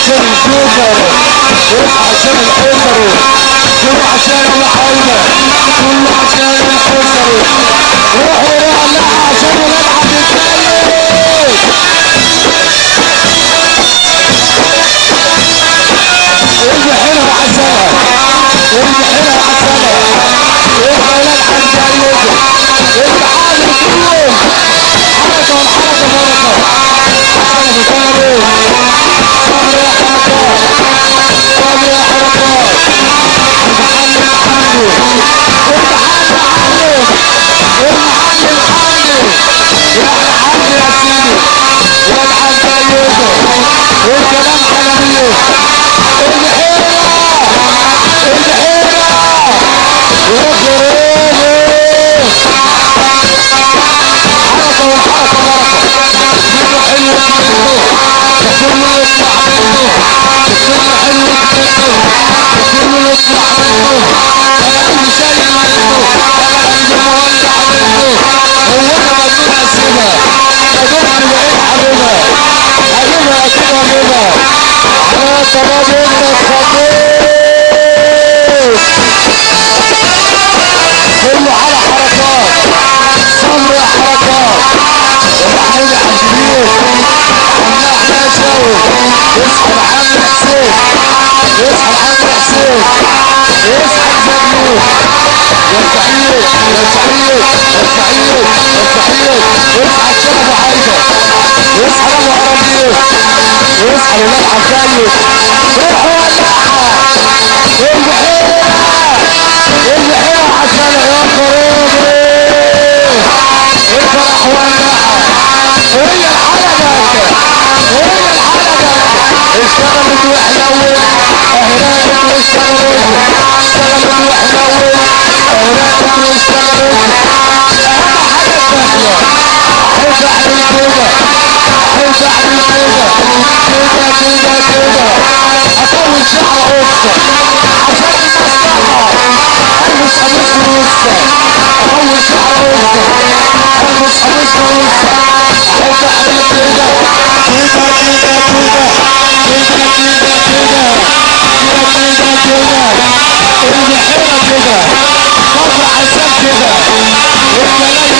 عشان الجوكر، اصحى عشان الحوكر، كله عشان الحوكر، كله عشان الحوكر. روحوا يا عشان ولاد عبد الكريم. البحيرة وعسلة، البحيرة وعسلة، الولاد عبد الكريم. التعامل كلهم حركة والحركة بركة. عشان ابو طارق صبر يا حركات، صبر يا حركات. المعلم حمدي، المعلم حمدي، المعلم حمدي، يا حمدي يا سيدي، والعب زيكم والكلام حلبيه. البحيرة، البحيرة يا خريبي. حركة والحركة بركة. كله حلو كله، كله يطلع منه، كله حلو كله، كله يطلع منه. انا قلبي شايل منه، انا قلبي مولع منه. هو انا مجنون اسيبها، مجنون بعيد حبيبها، حبيبها اكيد حبيبها. على طلب انت الخطيب كله على حركات، صبر يا حركات. ومحمود عبدالكبير عمنا احنا شاوي. يصحى محمد حسين، يصحى محمد حسين، يصحى زغلول. يا سعيد يا سعيد يا سعيد يا سعيد. يصحى الشيخ ابو حيدر، يصحى ابو عربيه، يصحى ولاد عبدالله. روحوا ولعها البحيره، البحيره عسله يا خريبي. الفرح ولعها، وهي الحلقه، وهي الحلقه اشتغلت وحلوت، اهرقت واشتغلت، اشتغلت وحلوت، اهرقت واشتغلت. اهم حاجه الدخله. حب اعمل كده، حب اعمل كده، كده كده كده. اطول شعر قصه عشان المصلحه، البس قميص ورصه. اطول شعر قصه، البس قميص ورصه. احب اعمل كده، كده كده كده، كده كده كده، كده كده كده. البحيره كده، صبر عسل كده، والجلاية